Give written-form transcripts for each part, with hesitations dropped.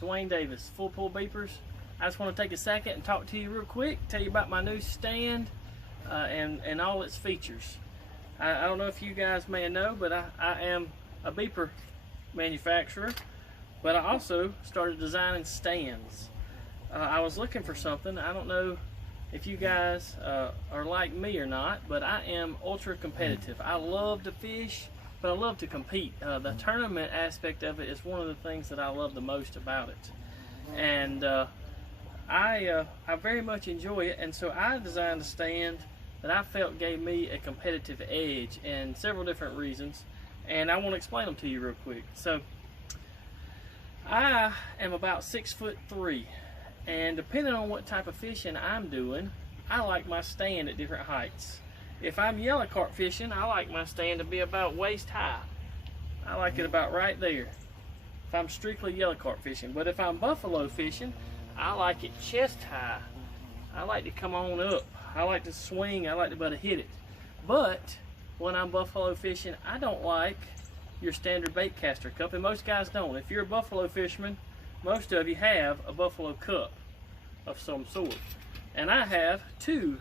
Dwayne Davis, Full Pull Beepers. I just want to take a second and talk to you real quick, tell you about my new stand and all its features. I don't know if you guys may know, but I am a beeper manufacturer, but I also started designing stands. I was looking for something. I don't know if you guys are like me or not, but I am ultra competitive. I love to fish, but I love to compete. The tournament aspect of it is one of the things that I love the most about it. And I very much enjoy it, and so I designed a stand that I felt gave me a competitive edge, and several different reasons, and I want to explain them to you real quick. So I am about 6'3", and depending on what type of fishing I'm doing, I like my stand at different heights. If I'm yellow carp fishing, I like my stand to be about waist high. I like it about right there if I'm strictly yellow carp fishing. But if I'm buffalo fishing, I like it chest high. I like to come on up. I like to swing. I like to better hit it. But when I'm buffalo fishing, I don't like your standard bait caster cup, and most guys don't. If you're a buffalo fisherman, most of you have a buffalo cup of some sort. And I have two,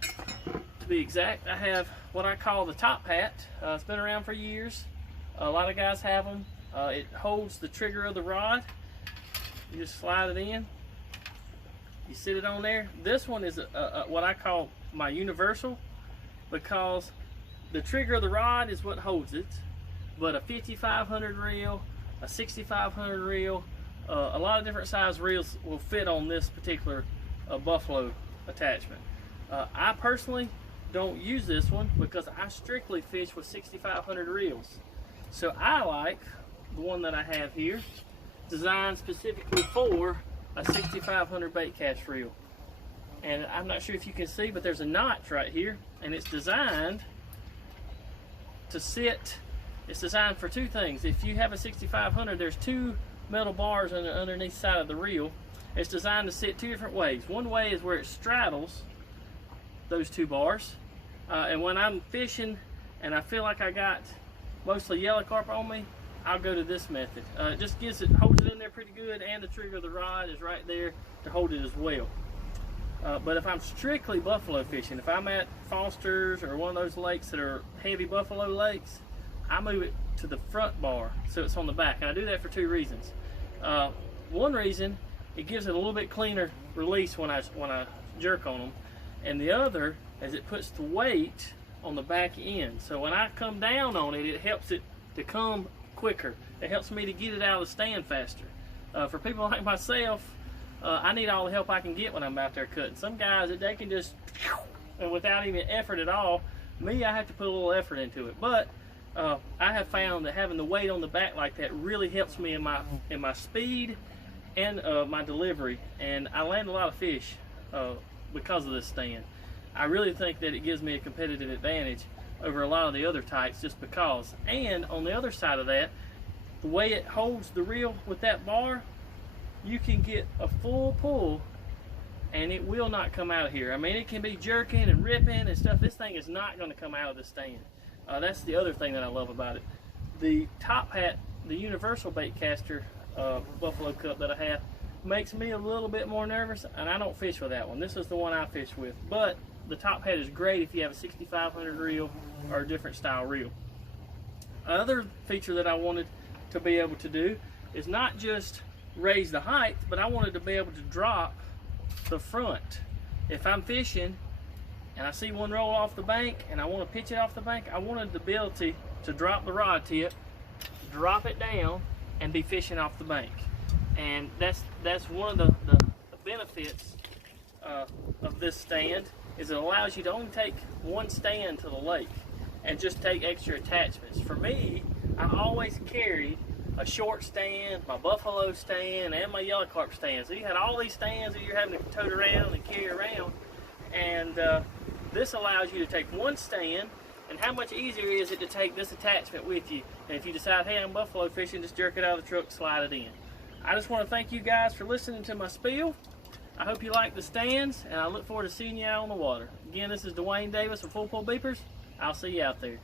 to be exact. I have what I call the top hat. It's been around for years. A lot of guys have them. It holds the trigger of the rod. You just slide it in. You sit it on there. This one is what I call my universal, because the trigger of the rod is what holds it, but a 5500 reel, a 6500 reel, a lot of different size reels will fit on this particular buffalo attachment. I personally don't use this one because I strictly fish with 6500 reels. So I like the one that I have here, designed specifically for a 6500 bait cast reel. And I'm not sure if you can see, but there's a notch right here, and it's designed to sit. It's designed for two things. If you have a 6500, there's two metal bars underneath the side of the reel. It's designed to sit two different ways. One way is where it straddles those two bars, and when I'm fishing and I feel like I got mostly yellow carp on me, I'll go to this method. It just holds it in there pretty good, and the trigger of the rod is right there to hold it as well. But if I'm strictly buffalo fishing, if I'm at Foster's or one of those lakes that are heavy buffalo lakes, I move it to the front bar so it's on the back, and I do that for two reasons. One reason, it gives it a little bit cleaner release when I jerk on them, and the other is it puts the weight on the back end. So when I come down on it, it helps it to come quicker. It helps me to get it out of the stand faster. For people like myself, I need all the help I can get when I'm out there cutting. Some guys, they can just, and without even effort at all. Me, I have to put a little effort into it. But I have found that having the weight on the back like that really helps me in my speed and my delivery. And I land a lot of fish because of this stand. I really think that it gives me a competitive advantage over a lot of the other types just because. And on the other side of that, the way it holds the reel with that bar, you can get a full pull and it will not come out of here. I mean, it can be jerking and ripping and stuff. This thing is not going to come out of the stand. That's the other thing that I love about it. The top hat, the universal bait caster buffalo cup that I have, makes me a little bit more nervous, and I don't fish with that one. This is the one I fish with. But the top hat is great if you have a 6500 reel or a different style reel. Another feature that I wanted to be able to do is not just raise the height, but I wanted to be able to drop the front. If I'm fishing and I see one roll off the bank and I want to pitch it off the bank, I wanted the ability to drop the rod tip, drop it down, and be fishing off the bank. And that's one of the benefits of this stand, is it allows you to only take one stand to the lake and just take extra attachments. For me, I always carried a short stand, my buffalo stand, and my yellow carp stand. So you had all these stands that you're having to tote around and carry around, and this allows you to take one stand. And how much easier is it to take this attachment with you? And if you decide, hey, I'm buffalo fishing, just jerk it out of the truck, slide it in. I just want to thank you guys for listening to my spiel. I hope you like the stands, and I look forward to seeing you out on the water. Again, this is Dwayne Davis from Full Pull Beepers. I'll see you out there.